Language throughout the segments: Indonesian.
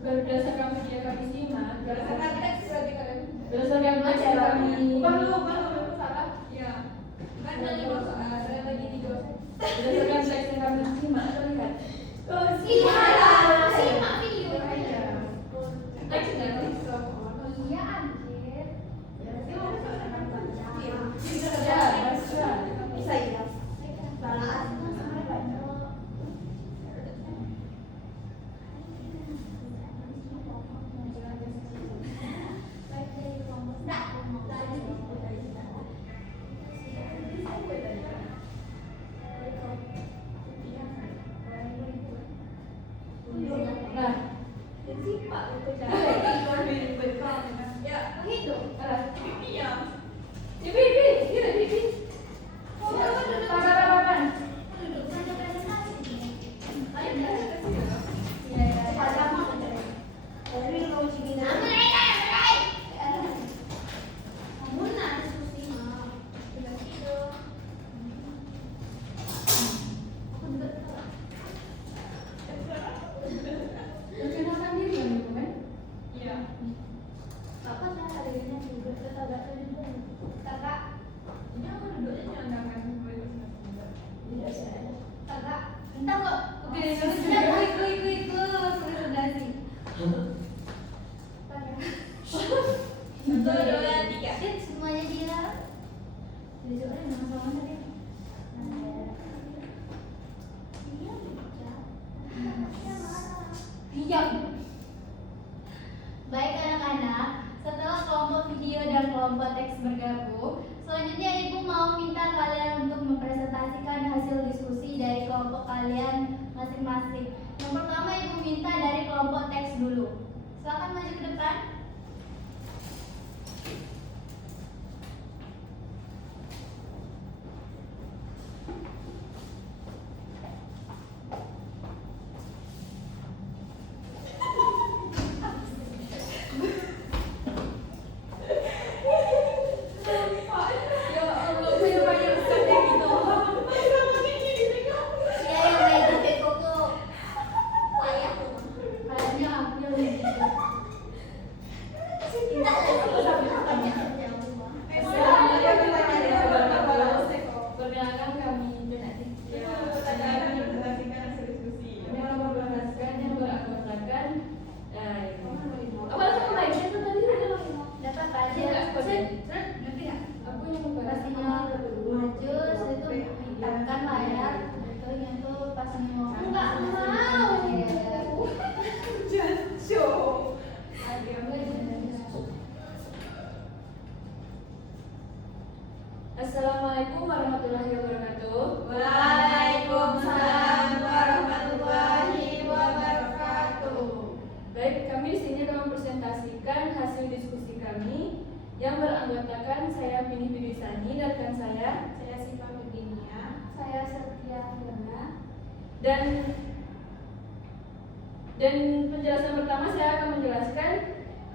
berdasarkan video kami simak, Berdasarkan teks berarti kalian. berdasarkan teks yang kami Bukan salah. Iya. Kan tadi saya lagi di dosen. berdasarkan teks yang kami simak terlihat Simak video. teks dan Iya anjir. Bisa ya. nah perkenalkan diri yang dokumen. Semuanya dia. Diam. Baik anak-anak, setelah kelompok video dan kelompok teks bergabung, selanjutnya Ibu mau minta kalian untuk mempresentasikan hasil diskusi dari kelompok kalian masing-masing. Yang pertama Ibu minta dari kelompok teks dulu. Silakan maju ke depan. Ya yang baik itu koko. Kayaknya aku yang lebih bijak. Perkenalkan kami Benati. Yang beranggotakan apa langsung mulai itu tadi Dapat aja. ngerti nggak? Aku yang Pastinya maju, itu tekan layar, itu nyentuh pastinya mau. Enggak mau. Assalamualaikum warahmatullahi wabarakatuh. Waalaikumsalam warahmatullahi wabarakatuh. Baik, kami di sini akan mempresentasikan hasil diskusi kami yang beranggotakan saya Bini Bidisani dan rekan saya Saya Siva Virginia. Saya Setia Fiona. dan penjelasan pertama saya akan menjelaskan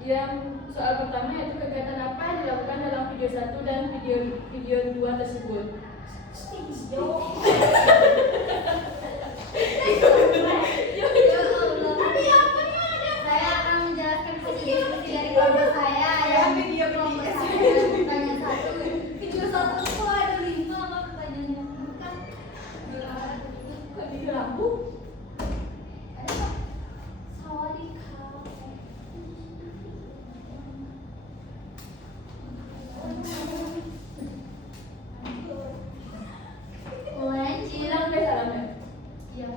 yang soal pertama yaitu kegiatan apa yang dilakukan dalam video 1 dan video 2 tersebut. Saya akan menjelaskan hasil diskusi dari kelompok saya yang kelompok saya yang pertanyaan 1. Video 1 itu ada 5 apa pertanyaannya? Bukan. Kok di lampu? Sawadika. Mulai Bilang deh salamnya. Iya.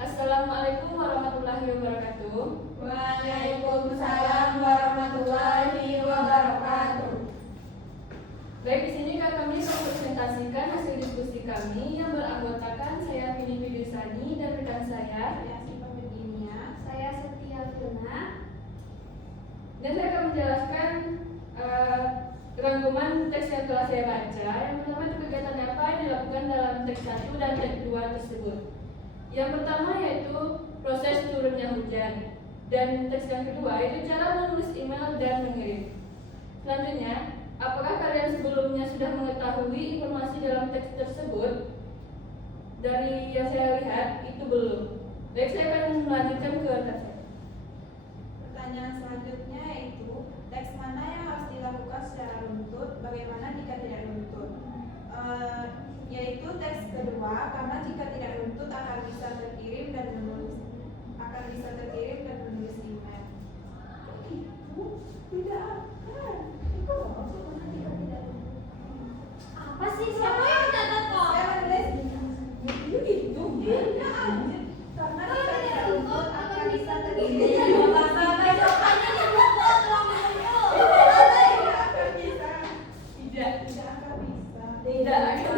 Assalamualaikum warahmatullahi wabarakatuh. Waalaikumsalam warahmatullahi wabarakatuh. Baik, di sini kami mempresentasikan hasil diskusi kami yang beranggotakan saya Bini Bidisani dan rekan saya. Saya Siva Virginia. Saya Setia Fiona. Dan saya akan menjelaskan rangkuman teks yang telah saya baca. Yang pertama itu kegiatan apa yang dilakukan dalam teks 1 dan teks 2 tersebut. Yang pertama yaitu proses turunnya hujan. Dan teks yang kedua itu cara menulis email dan mengirim. Selanjutnya, apakah kalian sebelumnya sudah mengetahui informasi dalam teks tersebut? Dari yang saya lihat itu belum. Baik, saya akan melanjutkan ke rekan saya. kedua, karena jika tidak runtut akan bisa terkirim dan menulis email. Itu tidak akan. Itu maksudnya jika tidak runtut. Apa sih? Siapa yang catat kok? Saya menulis itu. Karena jika tidak runtut akan bisa terkirim. Tidak akan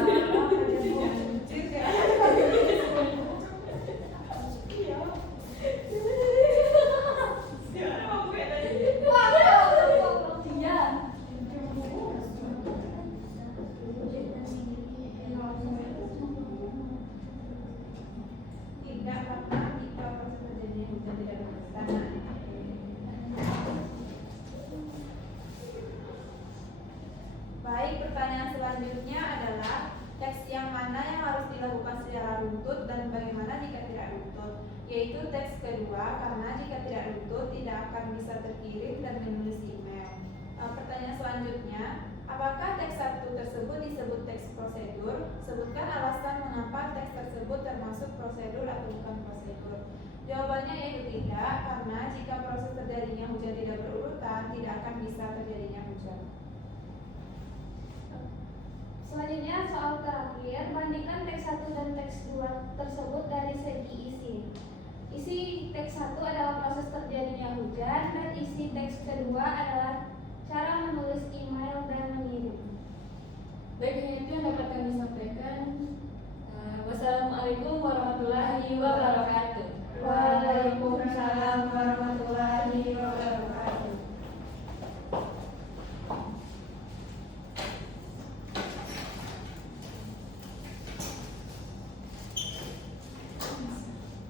Baik, pertanyaan selanjutnya adalah teks yang mana yang harus dilakukan secara runtut dan bagaimana jika tidak runtut, yaitu teks kedua, karena jika tidak runtut tidak akan bisa terkirim dan menulis email. Pertanyaan selanjutnya, apakah teks 1 tersebut disebut teks prosedur? Sebutkan alasan mengapa teks tersebut termasuk prosedur atau bukan prosedur. Jawabannya yaitu tidak, karena jika proses terjadinya hujan tidak berurutan, tidak akan bisa terjadinya hujan. Selanjutnya soal terakhir, bandingkan teks 1 dan teks 2 tersebut dari segi isi. Isi teks 1 adalah proses terjadinya hujan dan isi teks kedua adalah cara menulis email dan mengirim. baik, itu yang dapat kami sampaikan. Wassalamualaikum warahmatullahi wabarakatuh. Waalaikumsalam warahmatullahi wabarakatuh.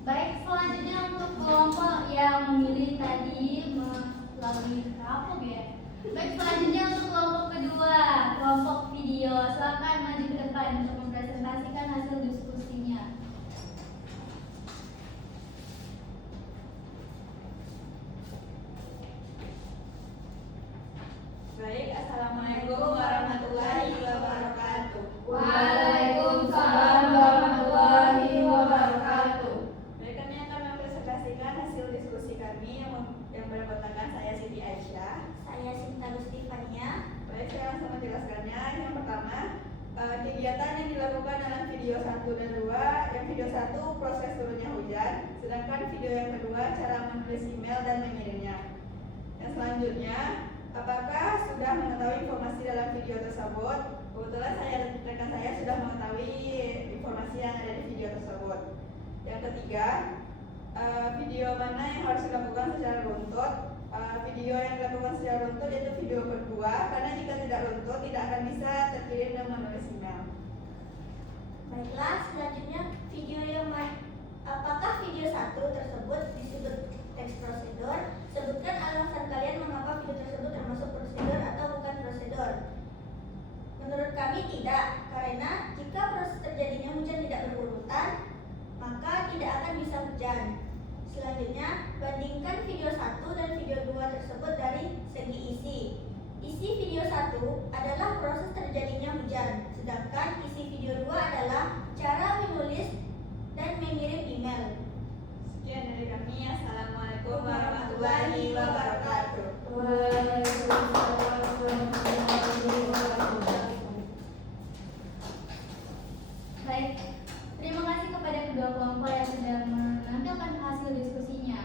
Baik, selanjutnya untuk kelompok yang memilih tadi melalui apa ya? Baik, selanjutnya untuk kelompok kedua, kelompok video. Silakan maju ke depan untuk mempresentasikan hasil diskusinya. Baik, assalamualaikum warahmatullahi wabarakatuh. Waalaikumsalam warahmatullahi wabarakatuh. Baik, kami akan mempresentasikan hasil diskusi kami yang beranggotakan saya Siti Aisyah. Saya Sinta Rustifania. Baik, saya langsung menjelaskannya. Yang pertama, kegiatan yang dilakukan dalam video 1 dan 2. Yang video 1 proses turunnya hujan, sedangkan video yang kedua cara menulis email dan mengirimnya. Yang selanjutnya, apakah sudah mengetahui informasi dalam video tersebut? Kebetulan saya dan rekan saya sudah mengetahui informasi yang ada di video tersebut. Yang ketiga, video mana yang harus dilakukan secara runtut? Video yang dilakukan secara runtut yaitu video kedua, karena jika tidak runtut tidak akan bisa terkirim dan menulis email. Baiklah, selanjutnya video yang apakah video 1 tersebut disebut teks prosedur? Sebutkan alasan kalian mengapa video tersebut termasuk prosedur atau bukan prosedur. Menurut kami tidak, karena jika proses terjadinya hujan tidak berurutan, maka tidak akan bisa hujan. Selanjutnya, bandingkan video 1 dan video 2 tersebut dari segi isi. Isi video 1 adalah proses terjadinya hujan, sedangkan isi video 2 adalah cara menulis dan mengirim email. Sekian dari kami. Assalamualaikum warahmatullahi wabarakatuh. Waalaikumsalam warahmatullahi wabarakatuh. Baik, terima kasih kepada kedua kelompok yang sudah menampilkan hasil diskusinya.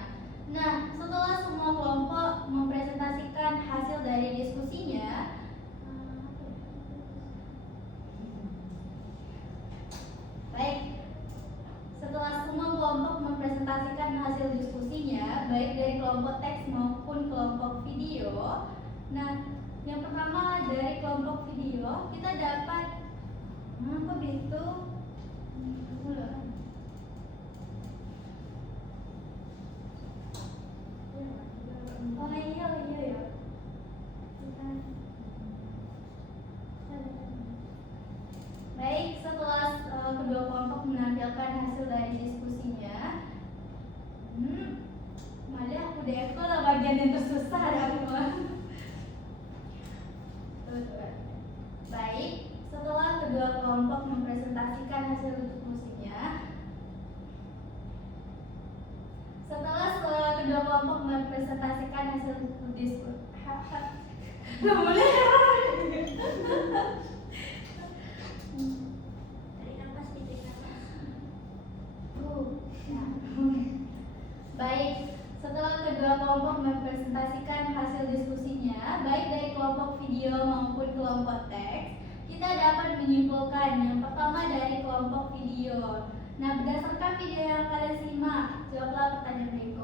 Nah, setelah semua kelompok mempresentasikan hasil dari diskusinya, baik, setelah semua kelompok mempresentasikan hasil diskusinya, baik dari kelompok teks maupun kelompok video. Nah, yang pertama dari kelompok video kita dapat apa itu? Oh iya ya. Baik, setelah kedua kelompok menampilkan hasil dari diskusinya, malah aku deko lah bagian yang tersusah ada aku mah. Baik, setelah kedua kelompok mempresentasikan hasil diskusi kedua kelompok mempresentasikan hasil diskusi. Boleh. Tarik nafas, tarik nafas. Ya. Baik, setelah kedua kelompok mempresentasikan hasil diskusinya, baik dari kelompok video maupun kelompok teks, kita dapat menyimpulkan yang pertama dari kelompok video. Nah, berdasarkan video yang kalian simak, jawablah pertanyaan berikut.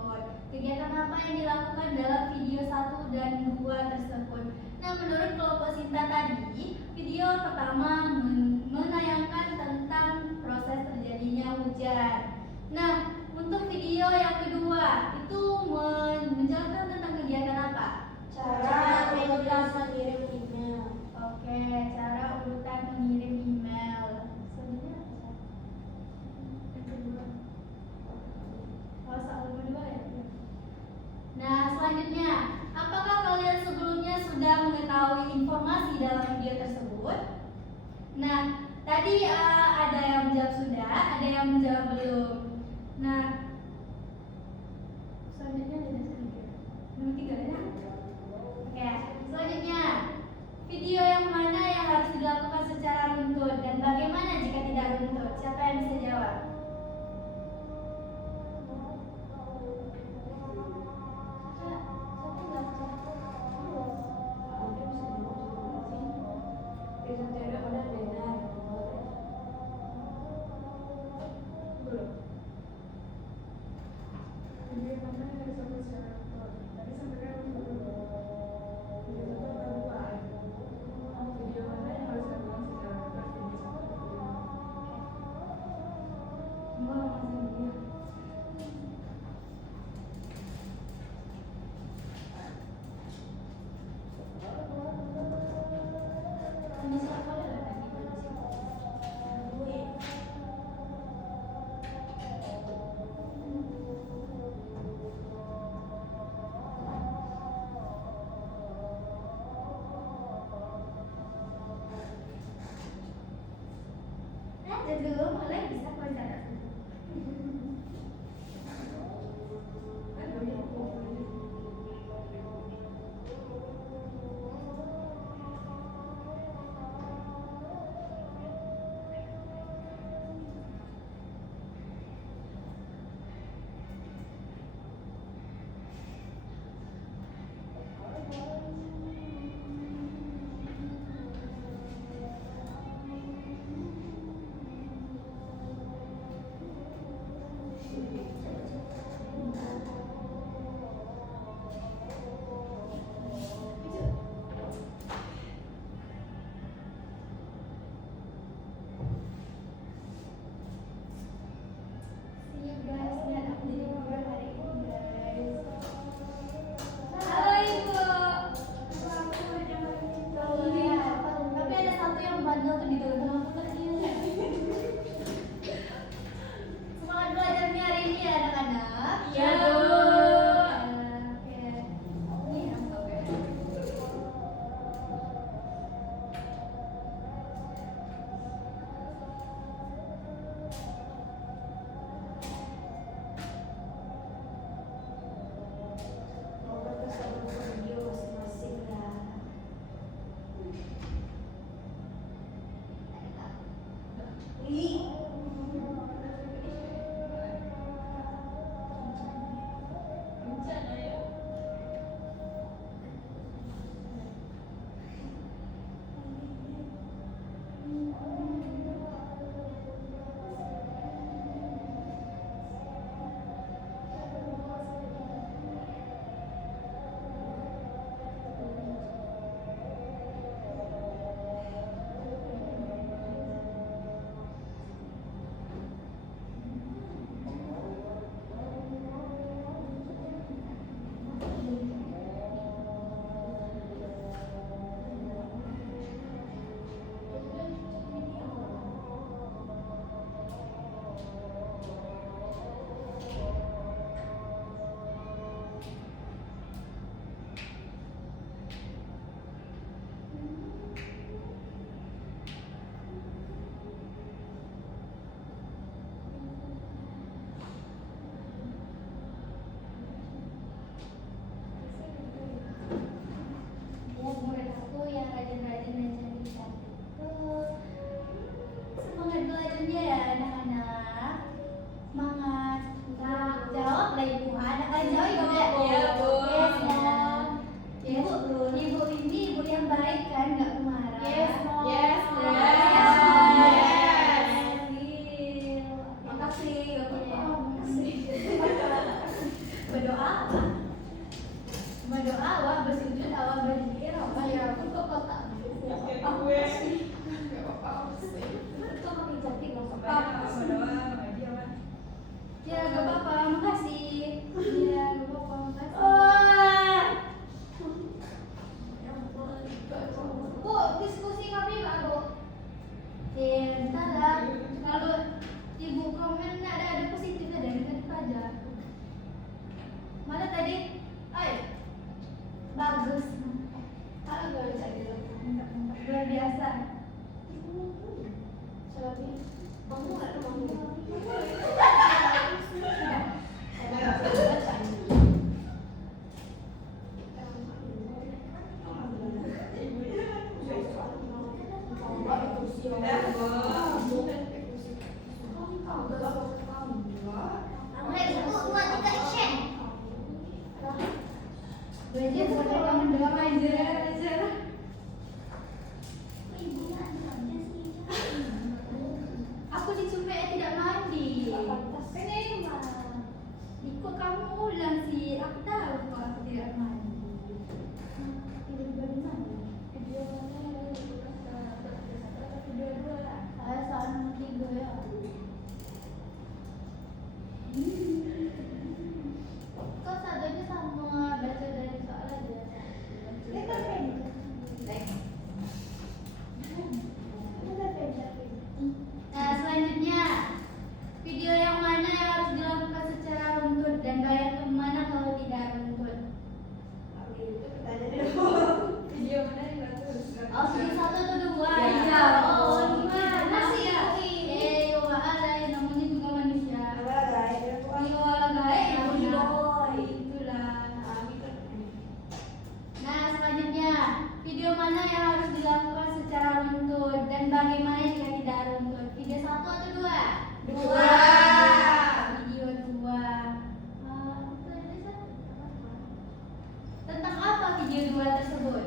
Kegiatan apa yang dilakukan dalam video 1 dan 2 tersebut? Nah, menurut kelompok Sinta tadi, video pertama menayangkan tentang proses terjadinya hujan. Nah, untuk video yang kedua itu menjelaskan tentang kegiatan apa? Cara urutan mengirim email. Oke, cara urutan mengirim email. Sebenarnya apa? Yang kedua. Oh, soal kedua ya? Nah, selanjutnya, apakah kalian sebelumnya sudah mengetahui informasi dalam video tersebut? Nah, tadi ada yang menjawab sudah, ada yang menjawab belum. Nah, selanjutnya ada nomor 3 ya. Oke, selanjutnya video yang mana yang harus dilakukan secara runtut dan bagaimana jika tidak runtut? Siapa yang bisa jawab? Dulu mulai bisa bicara. ibu anak aja juga. Iya, Bu. Yes, Mom. Ibu ini ibu yang baik kan, nggak pemarah. Yes, Mom. Yes, Yes, Mom. yes. Makasih, gak apa-apa. Iya, makasih. Berdoa apa? Berdoa awak bersujud awak berzikir awak ya aku kok kotak. gue Itu pakai jati nggak Banyak apa-apa. berdoa sama dia kan. Ya gak apa-apa, makasih. Ya gak apa-apa, makasih. Bu, diskusi kami nggak, Bu? Ya ntar lah. Kalau ibu komen ada positifnya dari tadi aja. Mana tadi? Ayo. Bagus. Kalau nggak bisa dilakukan. Luar biasa. Selagi kamu nggak ada mau. Belajar bukan kangen doang aja. Aku dicupet tidak mandi. Ikut kamu ulang sih. Aku tahu kok aku tidak mandi. Tidur di mana? Saya soal nomor 3 ya. Kok satunya sama baca dari soal aja? Nah, selanjutnya video yang mana yang harus dilakukan secara runtut dan bayar kemana kalau tidak runtut? Video mana yang bagus? Oh, video 1 atau 2? Ya. Iya. Oh, gimana sih ya? Iya. Ada yang namanya juga manusia. Iya, guys. Itulah. Nah, selanjutnya video mana yang harus dilakukan secara runtut dan bagaimana jika tidak runtut? Video 1 atau 2? Dua. Video 2. Tentang apa video 2 tersebut?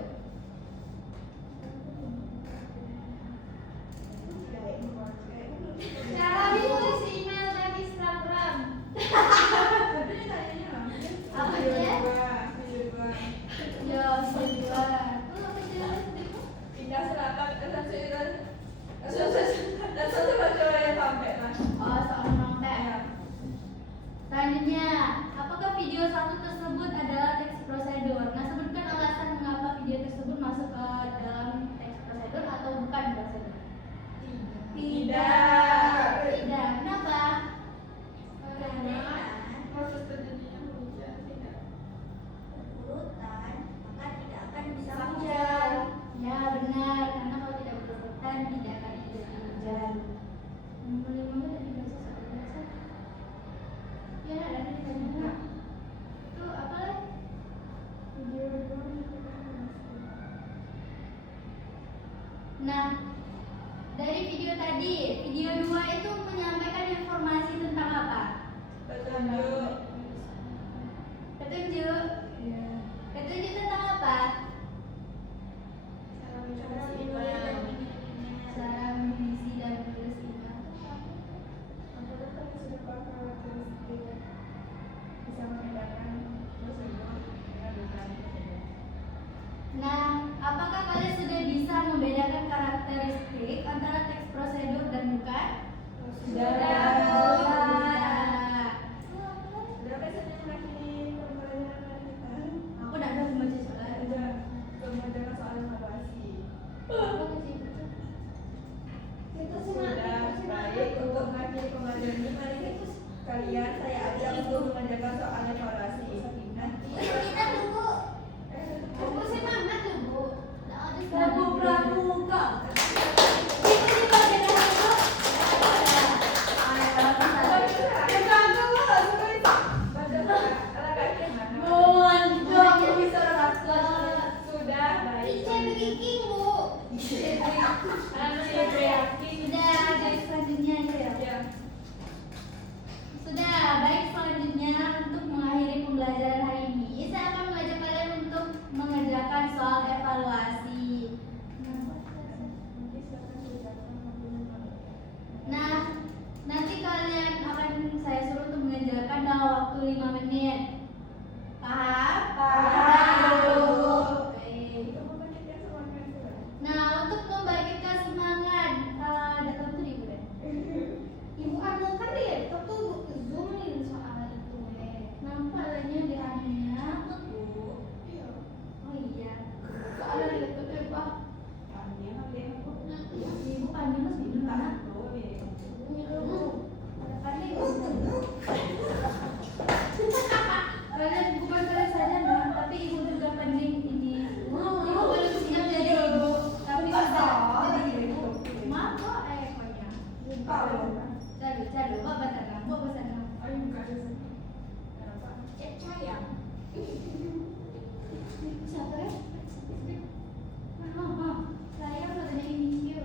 Cara menulis email dan Instagram. Apa ya? Ya, video 2. Pindah selatan ke satu baca yang sampai mas. Oh, soal nonton. Selanjutnya, apakah video 1 tersebut adalah teks prosedur? Nah, sebutkan alasan mengapa video tersebut masuk ke dalam teks prosedur atau bukan prosedur. Tidak. Tidak. Kenapa? Karena Proses terjadinya hujan tidak. Hujan. Ya, benar. Karena kalau tidak berurutan tidak akan terjadi hujan. Nomor 5 tadi bahasa soal bahasa. Ya, ada di sana. Itu apa lagi? Nah, dari video tadi, video 2 itu menyampaikan informasi tentang apa? Petunjuk. Petunjuk. Petunjuk tentang apa? Cara mengisi dan menulis email. Nah, apakah kalian sudah bisa membedakan karakteristik antara teks prosedur dan bukan? Sudah. Berapa saja mengakhiri pembelajaran kita? Aku tidak tahu membaca soal. Pembelajaran soal evaluasi. Apa sih? Sudah baik untuk mengakhiri pembelajaran ini. Mari kalian saya ajak untuk mengerjakan soal evaluasi. Nanti Kita tunggu. Bu si Mamat tuh, Bu. Prabu Pramuka. Itu di bagian apa? pilihannya. Bu. Iya. Oh iya. Soalnya itu deh Pak. Ibu panggil mas di mana? Kalian bukan kalian saja nah, tapi ibu juga penting ini. Ibu belum siap jadi ibu, tapi sudah jadi ibu. Maaf kok pokoknya. Cari, buat betul, buat betul. Siapa ya? Saya katanya ini dia.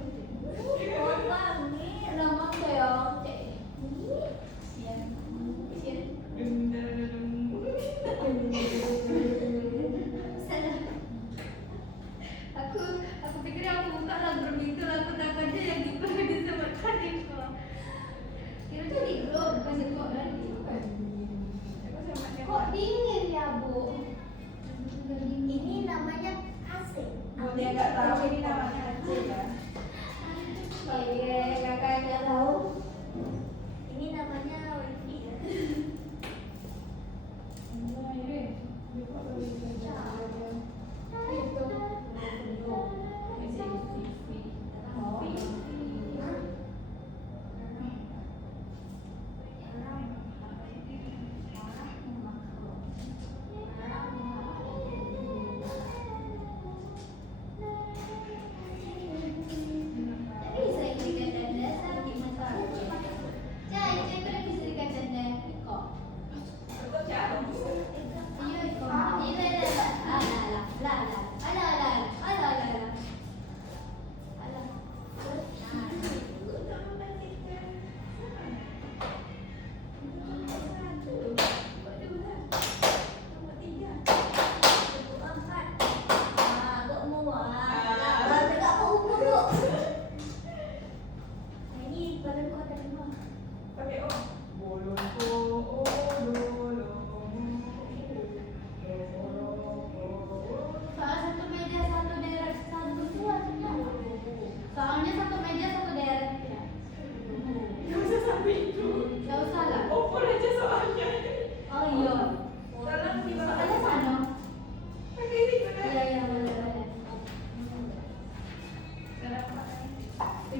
Nama saya Aku pikir aku buka lagu itu lagu takutnya yang disebutkan itu. Kira jadi belum kasih kok lagi. kok dingin ya Bu? Ini namanya AC. Oh, dia nggak tahu ini namanya Aceh ya. Oke, kakaknya tahu. Ini namanya wifi ya. Tapi bisa dikatakan dasar gimana? Cai, itu bisa dikatakan kok. Ini badan kota rumah. Pakai O. Soal satu meja satu deret satu itu artinya soalnya satu meja satu deret ya. Nggak usah sampai itu. Gak usah lah. Oper aja soalnya. Oh iya. Salah di Soalnya sana. Pakai ini benar. Iya iya boleh.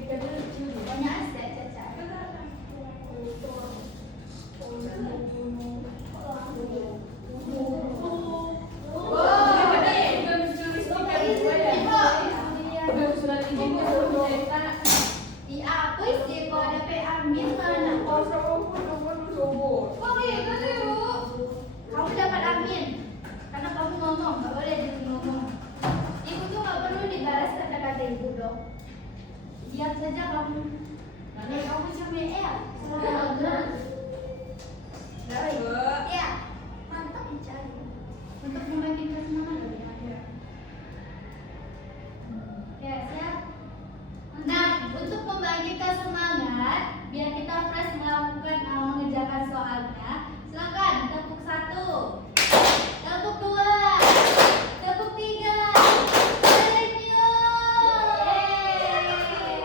Pokoknya aset caca. Iya, apa sih kalau ada ambil mana? Kok gitu sih Bu? Kamu dapat amin karena kamu ngomong, nggak boleh jadi ngomong. Ibu tuh nggak perlu dibalas kata-kata ibu dong. Diam saja kamu. Kamu cuma ya. Ya, mantap dicari. Untuk membangkitkan semangat lebih banyak. Ya, siap. Nah, untuk membangkitkan semangat, biar kita fresh mengerjakan soalnya, silakan tepuk 1, tepuk 2, tepuk 3.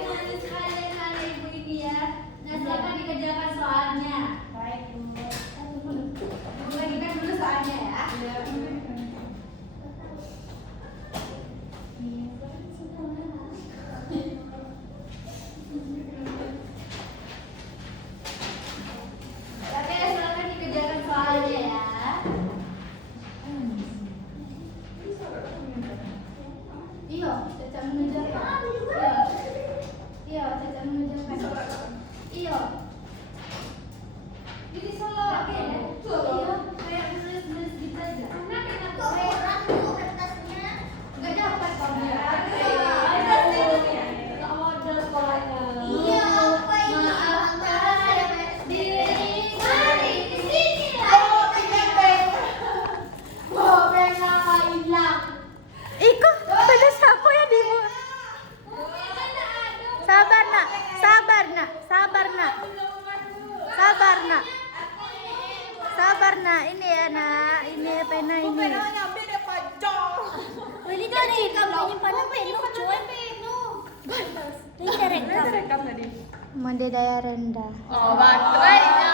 Manis sekali hari ibu ini ya. Nah, silakan dikerjakan soalnya. Baik, Bu. Bagikan dulu soalnya ya. Oke, silakan dikerjakan soalnya ya. Iya, Caca mengerjakan. Iya, Caca mengerjakan. Iya. Jadi solo. Oke, iya, kayak nulis-nulis gitu aja. Karena kita berat tuh kertasnya. Enggak dapat kamu ya. Ada sih. Enggak model sekolahnya. Iya, apa ini? Maaf, diri mari di sini lah. Oh, pena hilang. Iko, pada siapa ya di Sabar nak, sabar nak, sabar nak, sabar nak, sabar nak. Ini ya nak, ini pena ini. Ini kan kamu nyimpannya penuh, coy. Ini direkam. Mode daya rendah. Oh, baterainya.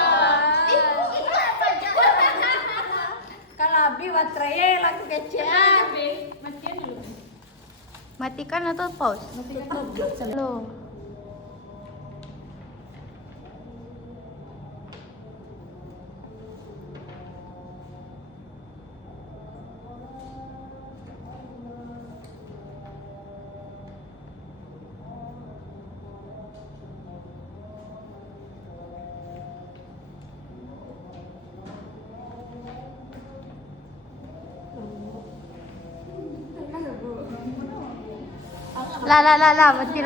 Kalau abi baterainya laku kecean. Matikan dulu. Matikan atau pause? Matikan. Halo. La, berarti